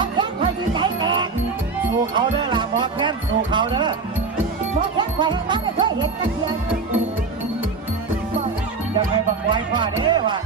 อแค้นคอยดีใจแตกสู่เขาได้อล่ะหมอแค้นสู่เขาเด้อหมอแค้นคอยให้มันไม่เคยเห็นกันเทียงจะให้บักไว้พ่อเด้อว่ะ